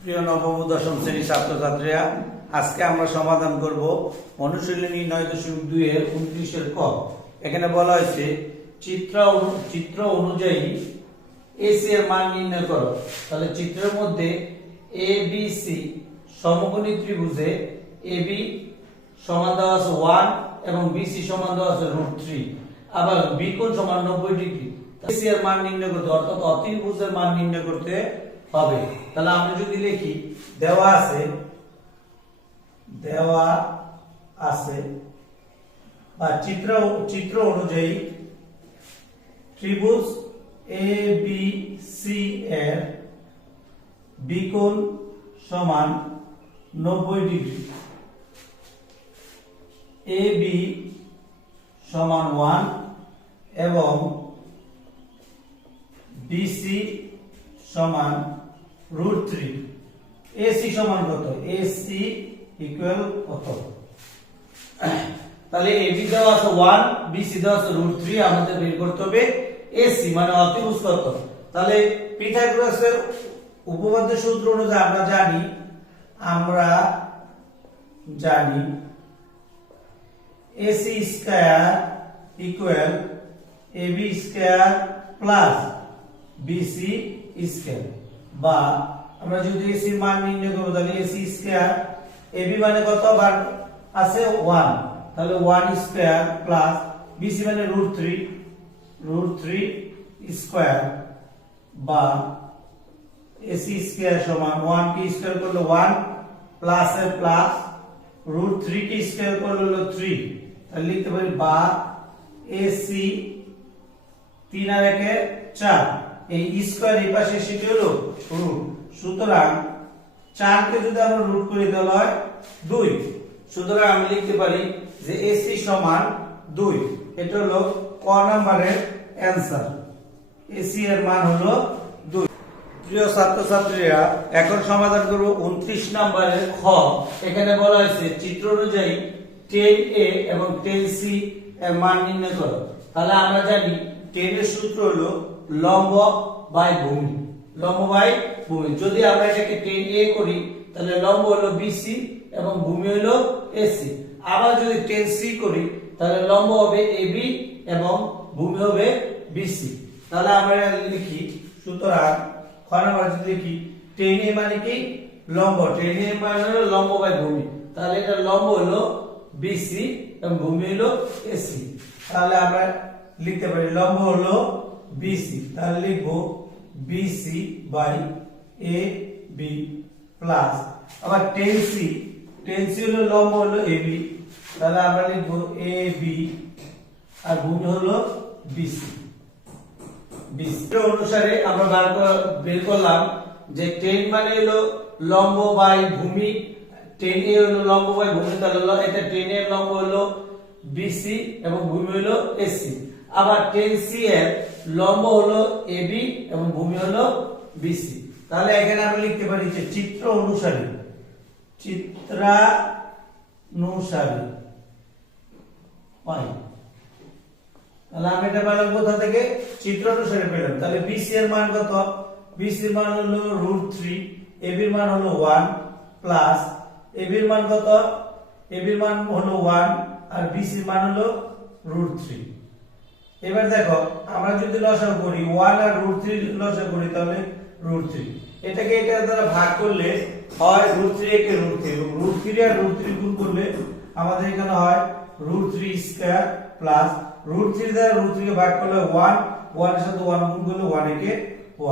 প্রিয় নবম ও দশম শ্রেণীর ছাত্রছাত্রীরা, আজকে আমরা সমাধান করব অনুশীলনী 9.2 এর 29 এর ক। এখানে বলা হয়েছে চিত্র অনুযায়ী এসি এর মান নির্ণয় করো। তাহলে চিত্রের মধ্যে এ বি সি সমকোণী ত্রিভুজে এবি সমান দেওয়া আছে 1 এবং বিসি সমান দেওয়া আছে √3, আবার বি কোণ সমান 90 ডিগ্রি। এসি এর মান নির্ণয় করতে অর্থাৎ অতিভুজের মান নির্ণয় করতে হবে। তাহলে আমরা যদি লিখি দেওয়া আছে বা চিত্র অনুযায়ী ত্রিভুজ এ বি সি এর বিকোণ সমান 90 ডিগ্রি, এ বি সমান 1 এবং বিসি সমান √3। এসি সমান কত? এসি ইকুয়াল কত? তাহলে এবি দেওয়া আছে 1, বিসি দেওয়া আছে √3, আমাদের বের করতে হবে এসি মানে অতিভুজ কত। তাহলে পিথাগোরাসের উপপাদ্য সূত্র অনুযায়ী আমরা জানি AC square equal AB square plus BC square, বা আমরা যদি এসি মান নির্ণয় করব তাহলে এসি স্কয়ার এবি মানে কত বার আছে 1, তাহলে 1 স্কয়ার প্লাস বিসি মানে √3 স্কয়ার, বা এসি স্কয়ার সমান 1 কে স্কয়ার করলে 1 প্লাস এর প্লাস √3 কে স্কয়ার করলে হলো 3। তাহলে লিখতে পারি বা এসি 3 আর 1 4, এই স্কয়ার এই পাশে সেটি হলো রুট। সুতরাং 4 কে যদি আমরা রুট করি তাহলে হয় 2। সুতরাং আমি লিখতে পারি যে এসি সমান 2। এটা হলো ক নাম্বারের অ্যানসার। এসি এর মান হলো 2। প্রিয় ছাত্রছাত্রীরা, এখন সমাধান করব 29 নম্বরের খ। এখানে বলা হয়েছে চিত্র অনুযায়ী tan a এবং tan c এর মান নির্ণয় করো। তাহলে আমরা জানি tan এর সূত্র হলো লম্ব বাই ভূমি, যদি আমরা এটাকে tan a করি তাহলে লম্ব হলো BC এবং ভূমি হলো AC। আবার যদি tan c করি তাহলে লম্ব হবে AB এবং ভূমি হবে BC। তাহলে আমরা লিখি, সুতরাং খ নাম্বার যদি লিখি tan a মানে কি লম্ব, tan a মানে হলো লম্ব বাই ভূমি, তাহলে এটা লম্ব হলো BC এবং ভূমি হলো AC। তাহলে আমরা লিখতে পারি লম্ব হলো BC, তাহলে লিখবো BC বাই AB প্লাস আবার tan c হলো লম্ব হলো AB, তাহলে আমরা লিখবো AB আর ভূমি হলো BC। অনুসারে আমরা বের করলাম যে tan মানে হলো লম্ব বাই ভূমি, tan a হলো লম্ব বাই ভূমি, তাহলে এটা tan এর লম্ব হলো BC এবং ভূমি হলো AC। আবার tan c এর লম্ব হলো AB এবং ভূমি হলো BC। তাহলে এখানে আমরা লিখতে পারি যে চিত্র অনুসারে হয়। তাহলে আমি এটা পেলাম কোথা থেকে? চিত্র অনুসারে পেলাম। তাহলে BC এর মান কত? BC এর মান হলো √3, AB এর মান হলো 1 প্লাস AB এর মান কত? AB এর মান হলো 1 আর BC এর মান হলো √3। এবার দেখো আমরা যদি লসাগু করি 1 আর √3 লসাগু করি তাহলে √3, এটাকে এটা দ্বারা ভাগ করলে হয় √3 কে √3, √3 আর √3 গুণ করলে আমাদের এখানে হয় √3 স্কয়ার প্লাস √3 দ্বারা √3 কে ভাগ করলে 1 এর সাথে 1 গুণ করলে 1 একে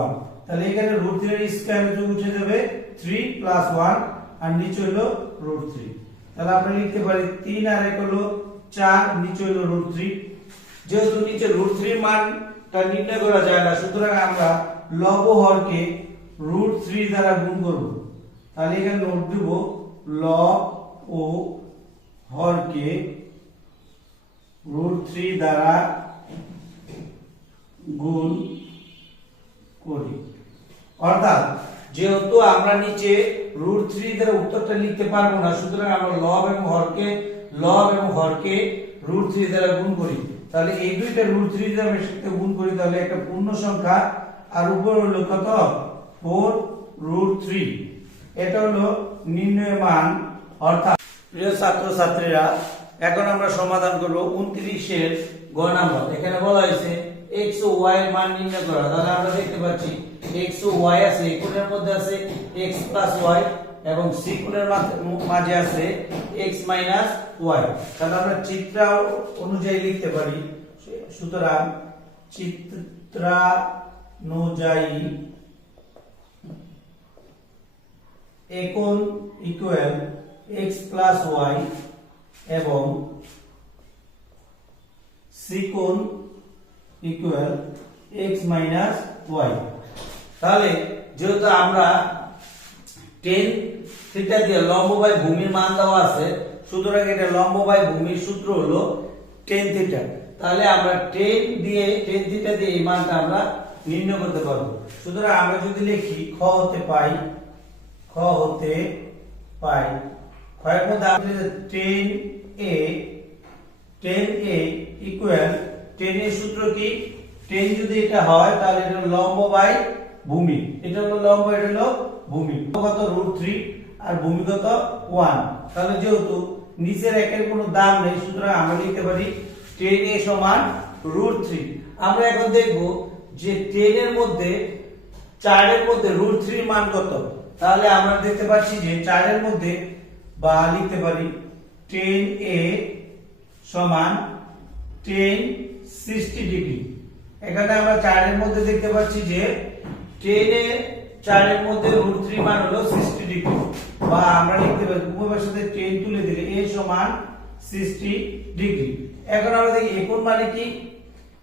1। তাহলে এখানে √3 এর স্কয়ার উঠে যাবে 3 প্লাস 1 আর নিচে হলো √3। তাহলে আমরা লিখতে পারি 3 আর 1 হলো 4, নিচে হলো √3। যেহেতু নিচে √3 মানটা নির্ণয় করা যায় না, সুতরাং আমরা লব হরকে √3 দ্বারা গুণ করব। তাহলে এখানে নোট দেব লব ও হরকে √3 দ্বারা গুণ করি। অর্থাৎ যেহেতু আমরা নিচে √3 দ্বারা উত্তরটা লিখতে পারবো না, সুতরাং আমরা লব এবং হরকে √3 দ্বারা গুণ করি। তাহলে এই দুইটা √3 দ্বারা সাথে গুণ করি তাহলে একটা পূর্ণ সংখ্যা আর উপর হলো কত 4 √3 এটা হলো নির্ণয় মান। অর্থাৎ প্রিয় ছাত্রছাত্রীরা, এখন আমরা সমাধান করব 29 এর গ নাম্বার। এখানে বলা হয়েছে x ও y এর মান নির্ণয় করা। তাহলে আমরা দেখতে পাচ্ছি x ও y আছে, এই কোণের মধ্যে আছে x y এবং c কোণের মাঝে আছে x y। তাহলে আমরা চিত্র অনুযায়ী লিখতে পারি। সুতরাং চিত্রানুযায়ী a কোণ ইকুয়াল x y এবং c কোণ ইকুয়াল x y। তাহলে যেহেতু আমরা tan থিটা দিয়ে লম্ব বাই ভূমির মান দেওয়া আছে, সুতরাং এটা লম্ব বাই ভূমির সূত্র হলো tan থিটা। তাহলে আমরা tan থিটা দিয়ে এই মানটা আমরা নির্ণয় করতে পারবো। সুতরাং আমরা যদি লিখি খ হতে পাই এর মধ্যে আমরা tan a ইকুয়াল tan এর সূত্র কি? tan যদি এটা হয় তাহলে এটা লম্ব বাই ভূমি, এটা হলো লম্ব, এটা হলো ভূমি। কত √3 আর ভূমি কত 1। তাহলে যেহেতু নিচের একের কোনো দাম নেই, সুতরাং আমরা লিখতে পারি tan a সমান √3। আমরা এখন দেখব যে tan এর মধ্যে 4 এর মধ্যে √3 মান কত। তাহলে আমরা দেখতে পাচ্ছি যে 4 এর মধ্যে বা লিখতে পারি tan a সমান tan 60 ডিগ্রি। এখানে আমরা 4 এর মধ্যে দেখতে পাচ্ছি যে tan এ 4 এর মধ্যে √3 মান হলো 60 ডিগ্রি, বা আমরা লিখতে পারি উভয়ের সাথে tan তুলে দিলে a সমান 60 ডিগ্রি। এখন আমরা দেখি a কোণ মানে কি?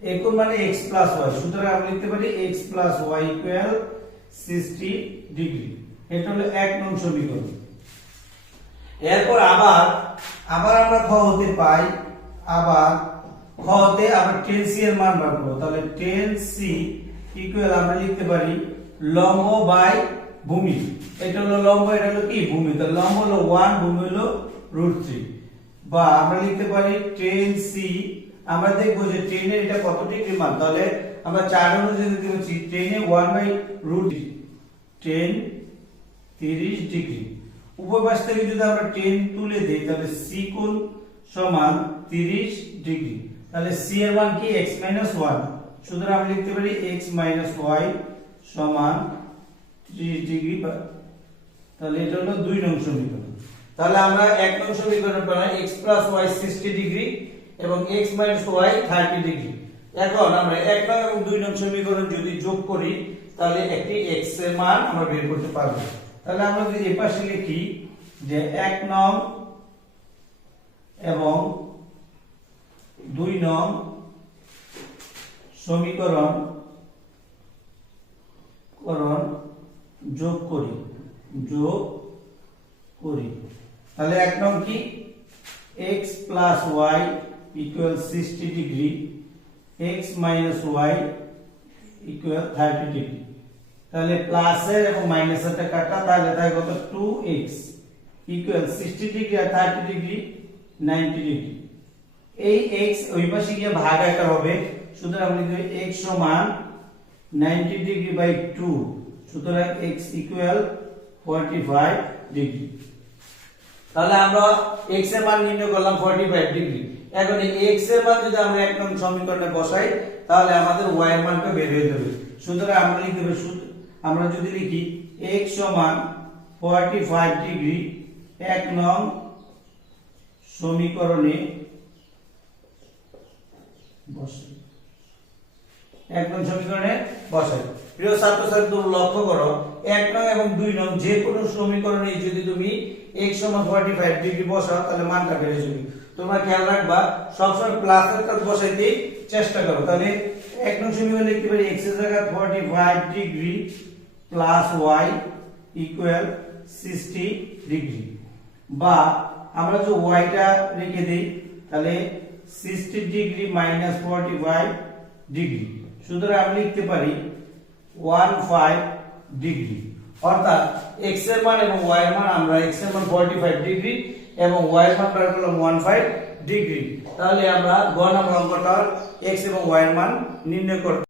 a কোণ মানে x y। সুতরাং আমরা লিখতে পারি x y ইকুয়াল 60 ডিগ্রি। এটা হলো 1 নং সমীকরণ। এরপর আবার আমরা খ হতে পাই, খ হতে আবার tan c এর মান বার করব। তাহলে tan c ইকুয়াল আমরা লিখতে পারি লম্ব বাই ভূমি। এটা হলো লম্ব, এটা হলো কি? ভূমি। তাহলে লম্ব হলো 1, ভূমি হলো √3, বা আমরা লিখতে পারি tan c। আমরা দেখব যে tan এর এটা কত ডিগ্রি মান। তাহলে আমরা 4 অনুযায়ী দেখতে পাচ্ছি tan এ 1/√3 tan 30 ডিগ্রি। উভয় পাশ থেকে যদি আমরা tan তুলে দেই তাহলে c কোণ সমান 30 ডিগ্রি। তাহলে c এর মান কি? x - 1। সুতরাং আমরা লিখতে পারি x - y সমান 30 ডিগ্রি। তাহলে এটা হলো 2 নং সমীকরণ। তাহলে আমরা 1 নং সমীকরণ পেলাম x y 60 ডিগ্রি এবং x y 30 ডিগ্রি। এখন আমরা 1 নং এবং 2 নং সমীকরণ যদি যোগ করি তাহলে একটি x এর মান আমরা বের করতে পারবো। তাহলে আমরা যদি এই পাশে লিখি যে 1 নং এবং 2 নং সমীকরণ যোগ করি, তাহলে 1 নং কি? x y equal 60 degree, x y equal 30 degree. তাহলে প্লাসের এবং মাইনাসেরটা কাটা, তাহলে তাই কত? 2x ইকুয়াল 60 ডিগ্রি আর 30 ডিগ্রি 90 ডিগ্রি। এই x ওই পাশে গিয়ে ভাগ আকার হবে। সুতরাং আমরা লিখব x সমান 90 ডিগ্রি বাই 2। সুতরাং x ইকুয়াল 45 ডিগ্রি। তাহলে আমরা x এর মান নির্ণয় করলাম 45 ডিগ্রি। এখন এই x এর মান যদি আমরা 1 নং সমীকরণে বসাই তাহলে আমাদের y এর মানটা বের হয়ে যাবে। সুতরাং আমরা লিখতে পারি, আমরা যদি লিখি x সমান 45 ডিগ্রি 1 নং সমীকরণে বসাই, 1 নং সমীকরণে বসাই। প্রিয় ছাত্রছাত্রী, লক্ষ্য করো 1 নং এবং 2 নং যে কোনো সমীকরণে যদি তুমি x সমান 45 ডিগ্রি বসাও তাহলে মানটা বেড়ে যাবে। তোমরা খেয়াল রাখবা সবসময় প্লাসের কাজ বসাইতে চেষ্টা করো। তাহলে 1 নং সমীকরণে লিখতে পারি x এর জায়গায় 45 degree plus y equal 60 degree, বা আমরা যে y টা রেখে দেই তাহলে 60 ডিগ্রি মাইনাস 45 ডিগ্রি। সুতরাং আমরা লিখতে পারি 15 ডিগ্রি। অর্থাৎ x এর মান এবং y এর মান, আমরা x এর মান 45 ডিগ্রি এবং y এর মান বের করলাম 15 ডিগ্রি। তাহলে আমরা গ নম্বর অঙ্কটার x এবং y এর মান নির্ণয় করব।